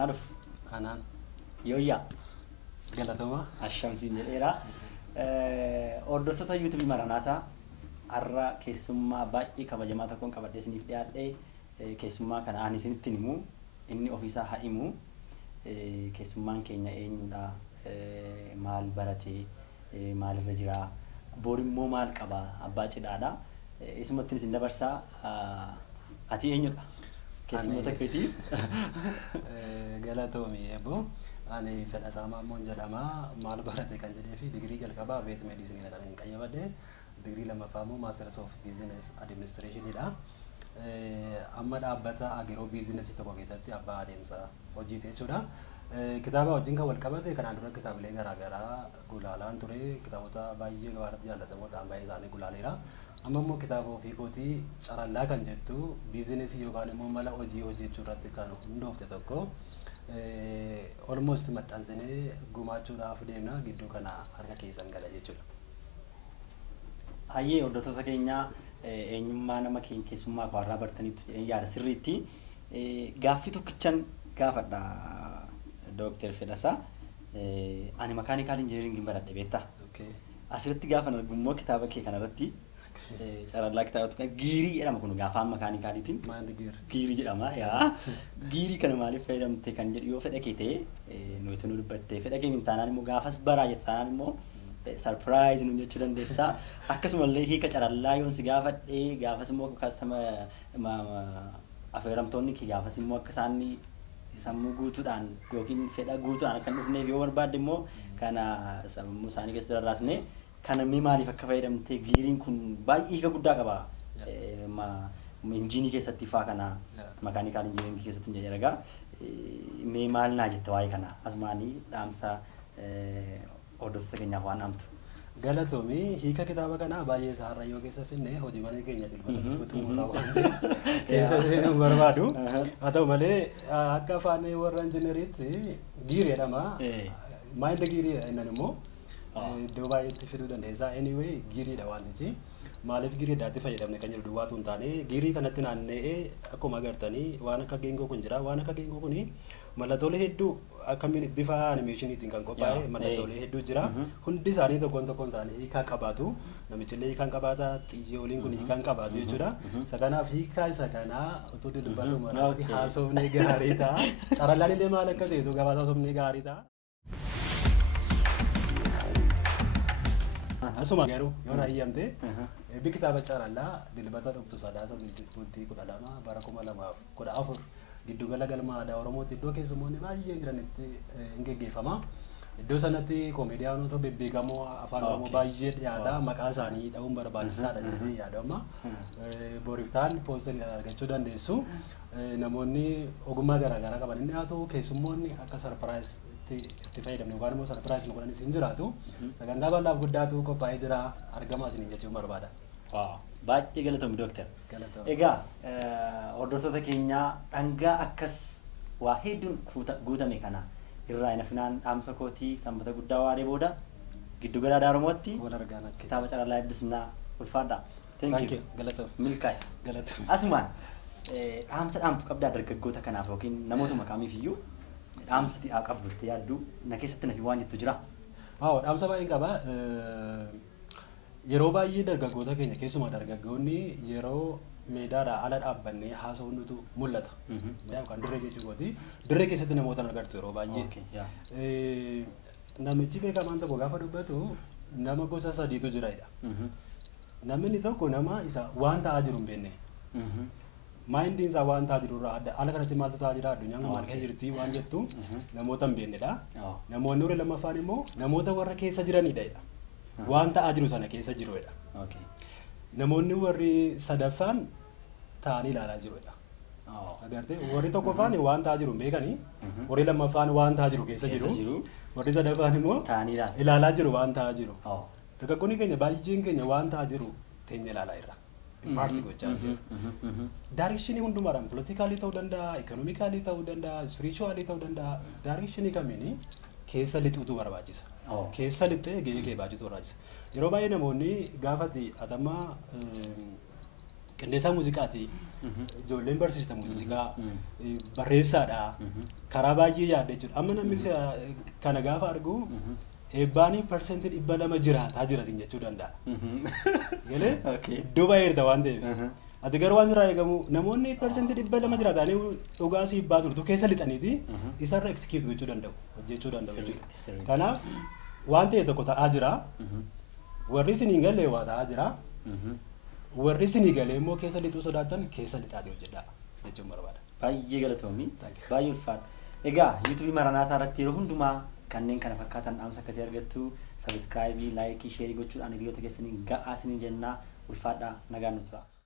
Anaruf. Anan. Yoya. Galatoma. Ashamtiin jedheera. Hordoftoota YouTube Maranaataa har'a keessummaa baay'ee kabajamaa tokkoon qabadhee isiniif dhiyaadhee keessummaa kana ani isinitti himu inni ofiisaa haa himu. Keessummaan keenya eenyudha? Maal baratee maalirra jira? Borimmoo maal qaba? Abbaa cidhaadha. Isumatti isin dabarsaa. Ati eenyudha? Keessummoota keetii. Galatoomi eeboo. Ani Fedhasaa Maammoon jedhama. Maal barate kan jedhee fi digirii jalqabaa Beet Meedisinii kan hin qayyabadhe. Digirii lammaffaa immoo Masters of Business Administrationidha. Amma dhaabbata agiroo biizinesii tokko keessatti abbaa adeemsa hojiiti jechuudha. Kitaaba wajjin kan wal qabate kanaan dura kitaabilee garaagaraa gulaalaan ture. Kitaabota baay'ee gabaarratti jaallatamoodhaan baay'ee isaanii gulaaleera. Amma immoo kitaaba ofii kootii carallaa kan jettu biizinesii yookaan immoo mala hojii hojjechuu irratti kan hundoofte tokko. Almost maxxansinee gumaachuudhaaf deemna gidduu kana harka keessan gala jechuudha. Hayyee hordoftoota keenyaa eenyummaa nama keenya keessummaa kwaarraa bartaniitu jedhee yaada sirriitti gaaffii tokkichan gaafadha Dookter Fedhasaa. Ani makaanikaal injineeringii baradhe beektaa? Asirratti gaafa argu immoo kitaaba kee kanarratti carallaa kitaaba tokko giirii jedhama kun gaafa makaanikaaliitiin. Maali giir? Giirii jedhama yaa. Giirii kana maaliif fayyadamte kan jedhu yoo fedha kee ta'e nuti nu dubbatte fedha kee hin taanaan immoo gaafas baraa jettaan immoo surprise nu jechuu dandeessaa. Akkasumallee hiika carallaa yoon si gaafadhe gaafas immoo kastama affeeramtoonni kee gaafas immoo akka isaan sammuu guutuudhaan yookiin fedha guutuudhaan akka hin dhufneef yoo barbaadde immoo kana sammuu isaanii keessatti rarraasnee kana maaliif akka fayyadamte giiriin kun baay'ee hiika guddaa qaba. Injiinii keessatti faa kana makaanikaal injineeringii keessatti hin jedhagaa. Mee maal naa jette waa'ee kana asumaanii dhaamsa hordoftoota keenyaaf waan dhaamtu. Galatoomi hiika kitaaba kanaa baay'ee isaa har'a yoo keessa finne hojii mana keenya dilbata xumuraa waan ta'eef keessa seenuu barbaadu. Haa ta'u malee akka afaan warra injineeriitti giirii jedhama. Maayinda giirii inni immoo iddoo baay'eetti fiduu dandeessa. Anyway giiriidha wantichi. Maaliif giirii addaatti fayyadamne kan jedhu duwwaatu hin taane giirii kanatti naanna'ee akkuma agartanii waan akka geengoo kun jira. Waan akka geengoo kuni mallattoolee hedduu akkamiin bifa animeeshiniitiin kan qophaa'e mallattoolee hedduu jira. Hundi isaanii tokkoon isaanii hiikaa qabaatu. Namichillee hiikaan qabaata. Xiyyooliin kun hiikaan qabaatu jechuudha. Isa kanaaf hiikaa isa kanaa utuu dubbatu maraatti haasofnee gaarii ta'a. Carallaan illee maal akka ta'etu gabaasa haasofnee gaarii ta'a. Asuma garuu yoo na iyyamte eebbi kitaaba carallaa dilbata dhuftu sadaasa bultii 12 bara 2014 giddugala galma aadaa Oromootti iddoo keessummoonni baay'een jiranitti hin geggeeffama. Iddoo sanatti koomeediyaanota bebbeekamoo afaan Oromoo baay'ee dhiyaata. Maqaa isaanii dha'uun barbaachisaadha jedhee yaadama. Boriftaan poosterii argachuu dandeessu. Namoonni ogummaa garaagaraa qaban inni haa ta'u keessummoonni akka sarpiraayis itti fayyadamne yookaan immoo sarpiraayis nu godhanis hin jiraatu. Sagantaa bal'aaf guddaatu qophaa'ee jira. Argamaa isiniin jechuun barbaada. Baay'ee galatoomii Dookter. Egaa hordoftoota keenyaa dhangaa akkas waa hedduun guutame kana irraa hin hafinaan dhaamsa kootii sanbata guddaa waaree booda giddugala aadaa Oromootti kitaaba carallaa eebbisnaa ulfaadha. Thank you. Milkaa'e. Asumaan dhaamsa dhaamtu qabdaa dargaggoota kanaaf yookiin namoota maqaamiif iyyuu dhaamsa qabdu itti yaaddu na keessatti nafi waan jettu jira. Dhaamsa baay'een qaba. Yeroo baay'ee dargaggoota keenya keessumaa dargaggoonni yeroo meedaadhaa ala dhaabbannee haasawuun nutu mul'ata. Yookaan dirree jechuudha. Dirree keessatti namoota agartu yeroo baay'ee. Namichi beekamaan tokko gaafa dubbatu nama gosa sadiitu jiraidha. Namni tokko nama isa waan ta'aa jiru hin beekne. Maayindiin isaa waan ta'aa jiru irraa adda. Ala kanatti maaltu ta'aa jira addunyaan maal keessa jirti waan jettu namoota hin beeknedha. Namoonni warra lammaffaan immoo namoota warra keessa jiranidha. Waan ta'aa jiru sana keessa jiruudha. Namoonni warri sadaffaan ta'anii ilaalaa jiruudha. Agartee warri tokkoffaan waan ta'aa jiru hin beekanii warri lammaffaan waan ta'aa jiru keessa jiru. Warri sadaffaan immoo ilaalaa jiru waan ta'aa jiru. Dargaggoonni keenya baay'een keenya waan ta'aa jiru teenya ilaalaa irra. Paartii gochaa jiru. Daarekshinii hundumaadhaan politikaalii ta'uu danda'a, ikoonomikaalii ta'uu danda'a, ispirichuwaalii ta'uu danda'a. Daarekshinii kamiini keessa lixuutu barbaachisa. Keessa lixee gahee kee baachuutu barbaachisa. Yeroo baay'ee namoonni gaafati atamaa qindeessaa muuziqaati. Ijoolleen barsiista muuziqaa barreessaadha. Karaa baay'ee yaadda jechuudha. Amma namni kana gaafa argu eebbaanii parsentii 200 jiraataa jiratin jechuu danda'a. Galee iddoo baay'eerta waan ta'eef. Ati garuu waan irraa eegamu namoonni parsentii 200 jiraatanii dhugaa siif baasu keessa lixaniiti isarra execute gochuu danda'u hojjechuu danda'u jechuudha. Kanaaf waan ta'e tokko ta'aa jira. Warri isin hin galle waa ta'aa jira. Warri isin galee immoo keessa lixuu sodaatan keessa lixaati hojjedhaa jechuun barbaada. Baay'ee galatoomii baay'ee ulfaadha. Egaa yuutuubii Maranaataa irratti yeroo hundumaa kanneen kana fakkaatan dhaamsa akkasii argattu sabiskiraayibii, laayikii, sheerii gochuudhaan hiriyoota keessanii ga'aa isin jennaa ulfaadhaa nagaan nuti ta'a.